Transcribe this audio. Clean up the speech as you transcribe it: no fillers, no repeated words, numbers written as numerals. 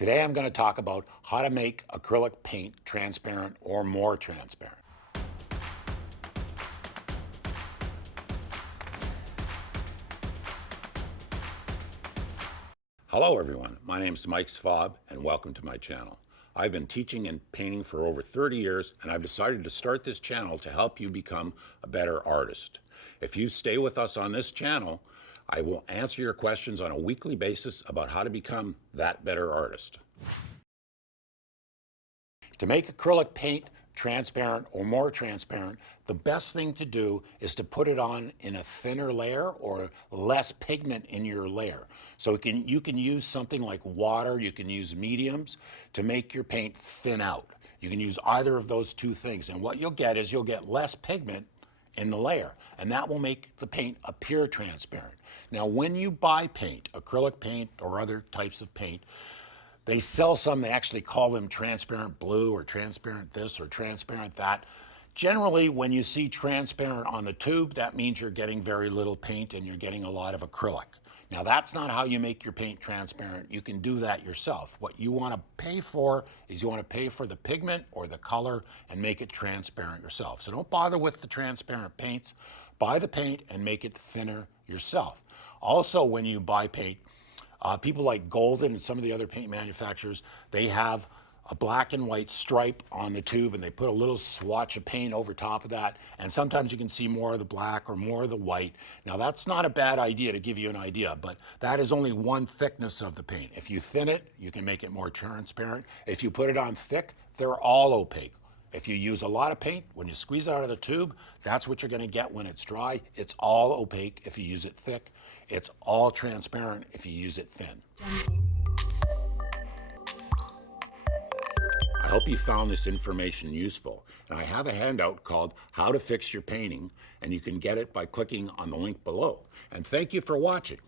Today I'm going to talk about how to make acrylic paint transparent or more transparent. Hello everyone, my name is Mike Svob and welcome to my channel. I've been teaching and painting for over 30 years and I've decided to start this channel to help you become a better artist. If you stay with us on this channel, I will answer your questions on a weekly basis about how to become that better artist. To make acrylic paint transparent or more transparent, the best thing to do is to put it on in a thinner layer or less pigment in your layer. So you can use something like water, you can use mediums to make your paint thin out. You can use either of those two things, and what you'll get is you'll get less pigment in the layer, and that will make the paint appear transparent. Now, when you buy paint, acrylic paint or other types of paint, they sell some, they actually call them transparent blue or transparent this or transparent that. Generally, when you see transparent on the tube, that means you're getting very little paint and you're getting a lot of acrylic. Now, that's not how you make your paint transparent. You can do that yourself. What you want to pay for is you want to pay for the pigment or the color and make it transparent yourself. So don't bother with the transparent paints. Buy the paint and make it thinner yourself. Also, when you buy paint, people like Golden and some of the other paint manufacturers, they have a black and white stripe on the tube and they put a little swatch of paint over top of that, and sometimes you can see more of the black or more of the white. Now, that's not a bad idea, to give you an idea, but that is only one thickness of the paint. If you thin it, you can make it more transparent. If you put it on thick, they're all opaque. If you use a lot of paint, when you squeeze it out of the tube, that's what you're going to get when it's dry. It's all opaque if you use it thick. It's all transparent if you use it thin. I hope you found this information useful. And I have a handout called How to Fix Your Painting, and you can get it by clicking on the link below. And thank you for watching.